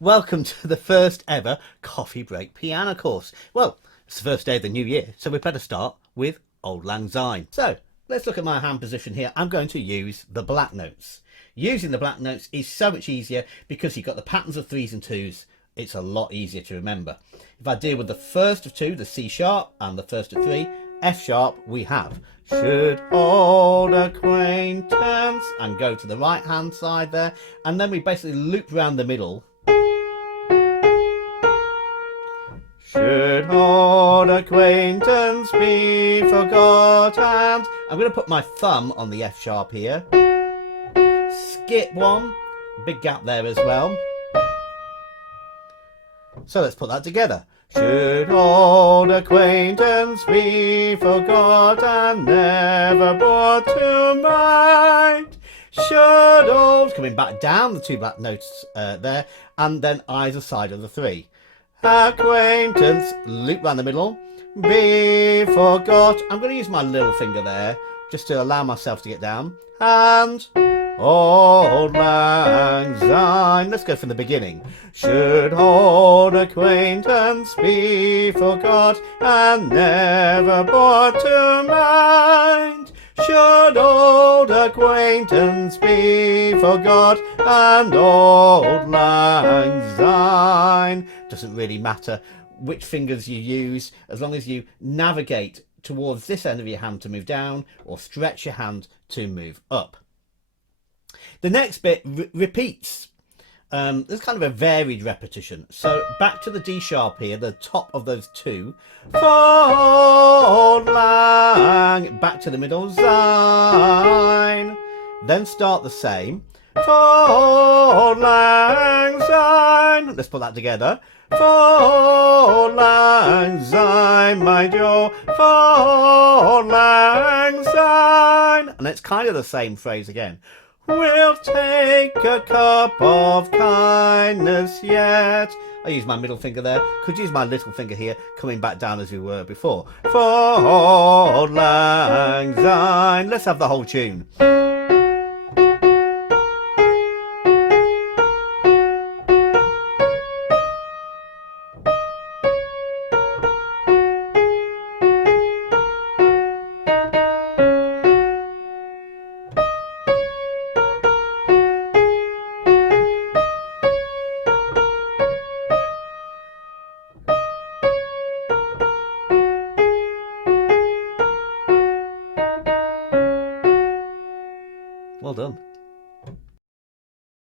Welcome to the first ever coffee break piano course. Well, it's the first day of the new year, so we better start with Auld Lang Syne. So let's look at my hand position here. I'm going to use the black notes. Using the black notes is so much easier because you've got the patterns of threes and twos. It's a lot easier to remember. If I deal with the first of two, the C sharp, and the first of three, F sharp, we have should old acquaintance, and go to the right hand side there, and then we basically loop around the middle. Should old acquaintance be forgot, and I'm going to put my thumb on the F sharp here. Skip one, big gap there as well. So let's put that together. Should old acquaintance be forgot and never brought to mind. Should old, coming back down the two black notes there, and then either side of the three. Acquaintance, loop round the middle, be forgot. I'm going to use my little finger there just to allow myself to get down. And Auld Lang Syne. Let's go from the beginning. Should old acquaintance be forgot and never brought to mind. Should old acquaintance be forgot and Auld Lang Syne. Doesn't really matter which fingers you use, as long as you navigate towards this end of your hand to move down or stretch your hand to move up. The next bit repeats. There's kind of a varied repetition. So back to the D sharp here, the top of those two. For Auld Lang, back to the middle, Syne. Then start the same. For Auld Lang Syne. Let's put that together. For Auld Lang Syne, my Joe. For Auld Lang Syne. And it's kind of the same phrase again. We'll take a cup of kindness yet. I use my middle finger there. Could use my little finger here, coming back down as we were before. For Auld Lang Syne. Let's have the whole tune.